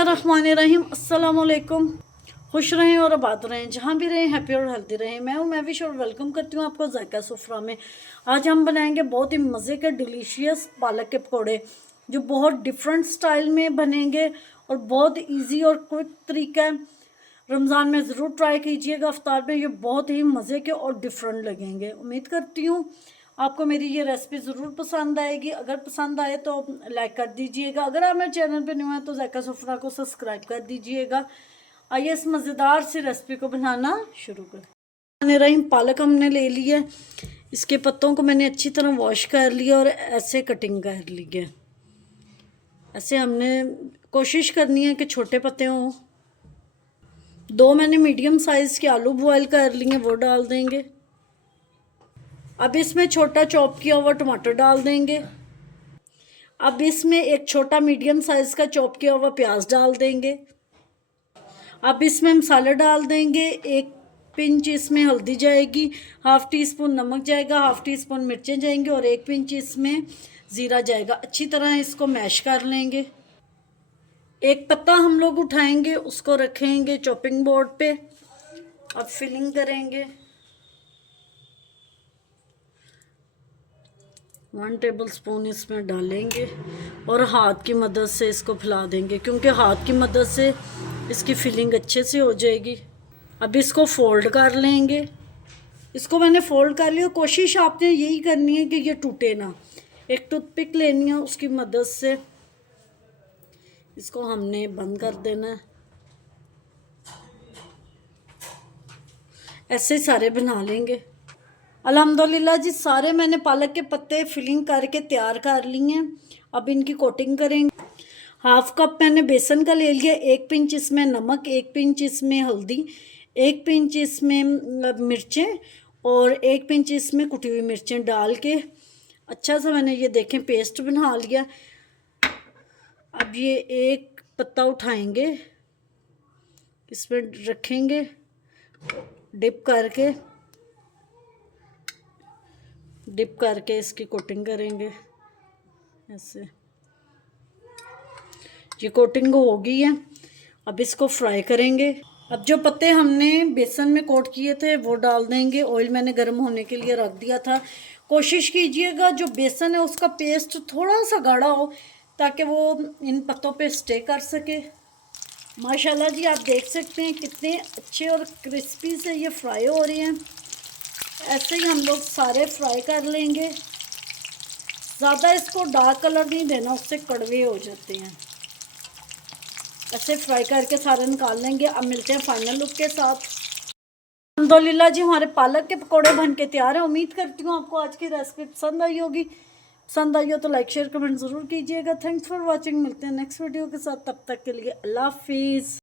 बिस्मिल्लाहिर्रहमानिर्रहीम। अस्सलाम वालेकुम। खुश रहें और आबाद रहें, जहाँ भी रहें हैप्पी और हेल्दी रहें। मैं हूँ महविश और वेलकम करती हूँ आपको जायका सुफ्रा में। आज हम बनाएंगे बहुत ही मज़े के डिलीशियस पालक के पकौड़े, जो बहुत डिफरेंट स्टाइल में बनेंगे और बहुत इजी और क्विक तरीका है। रमज़ान में ज़रूर ट्राई कीजिएगा, इफ्तार में ये बहुत ही मज़े के और डिफरेंट लगेंगे। उम्मीद करती हूँ आपको मेरी ये रेसिपी ज़रूर पसंद आएगी। अगर पसंद आए तो लाइक कर दीजिएगा। अगर आप मेरे चैनल पर न्यू हैं तो जायका सुफ्रा को सब्सक्राइब कर दीजिएगा। आइए इस मज़ेदार सी रेसिपी को बनाना शुरू करें। रहीम, पालक हमने ले लिया, इसके पत्तों को मैंने अच्छी तरह वॉश कर लिया और ऐसे कटिंग कर ली है। ऐसे हमने कोशिश करनी है कि छोटे पत्ते हों। 2 मैंने मीडियम साइज़ के आलू बॉयल कर लिए, वो डाल देंगे। अब इसमें छोटा चॉप किया हुआ टमाटर डाल देंगे। अब इसमें एक छोटा मीडियम साइज़ का चॉप किया हुआ प्याज डाल देंगे। अब इसमें मसाला डाल देंगे। 1 पिंच इसमें हल्दी जाएगी, हाफ़ टी स्पून नमक जाएगा, हाफ़ टी स्पून मिर्चें जाएंगी और 1 पिंच इसमें ज़ीरा जाएगा। अच्छी तरह इसको मैश कर लेंगे। एक पत्ता हम लोग उठाएंगे, उसको रखेंगे चॉपिंग बोर्ड पे। अब फिलिंग करेंगे। 1 टेबल स्पून इसमें डालेंगे और हाथ की मदद से इसको फैला देंगे, क्योंकि हाथ की मदद से इसकी फिलिंग अच्छे से हो जाएगी। अब इसको फोल्ड कर लेंगे। इसको मैंने फोल्ड कर लिया। कोशिश आपने यही करनी है कि ये टूटे ना। एक टूथपिक लेनी है, उसकी मदद से इसको हमने बंद कर देना है। ऐसे सारे बना लेंगे। अल्हम्दुलिल्लाह जी, सारे मैंने पालक के पत्ते फिलिंग करके तैयार कर लिए हैं। अब इनकी कोटिंग करेंगे। हाफ़ कप मैंने बेसन का ले लिया, 1 पिंच इसमें नमक, 1 पिंच इसमें हल्दी, 1 पिंच इसमें मिर्चें और 1 पिंच इसमें कुटी हुई मिर्चें डाल के अच्छा सा मैंने ये देखें पेस्ट बना लिया। अब ये एक पत्ता उठाएंगे, इसमें रखेंगे, डिप करके इसकी कोटिंग करेंगे। ऐसे ये कोटिंग हो गई है। अब इसको फ्राई करेंगे। अब जो पत्ते हमने बेसन में कोट किए थे वो डाल देंगे। ऑयल मैंने गर्म होने के लिए रख दिया था। कोशिश कीजिएगा जो बेसन है उसका पेस्ट थोड़ा सा गाढ़ा हो, ताकि वो इन पत्तों पे स्टे कर सके। माशाल्लाह जी, आप देख सकते हैं कितने अच्छे और क्रिस्पी से ये फ्राई हो रहे हैं। ऐसे ही हम लोग सारे फ्राई कर लेंगे। ज़्यादा इसको डार्क कलर नहीं देना, उससे कड़वे हो जाते हैं। ऐसे फ्राई करके सारे निकाल लेंगे। अब मिलते हैं फाइनल लुक के साथ। अल्हम्दुलिल्लाह जी, हमारे पालक के पकौड़े बन के तैयार हैं। उम्मीद करती हूँ आपको आज की रेसिपी पसंद आई होगी। पसंद आई हो तो लाइक शेयर कमेंट ज़रूर कीजिएगा। Thanks for watching. मिलते हैं नेक्स्ट वीडियो के साथ, तब तक के लिए अल्लाह हाफिज़।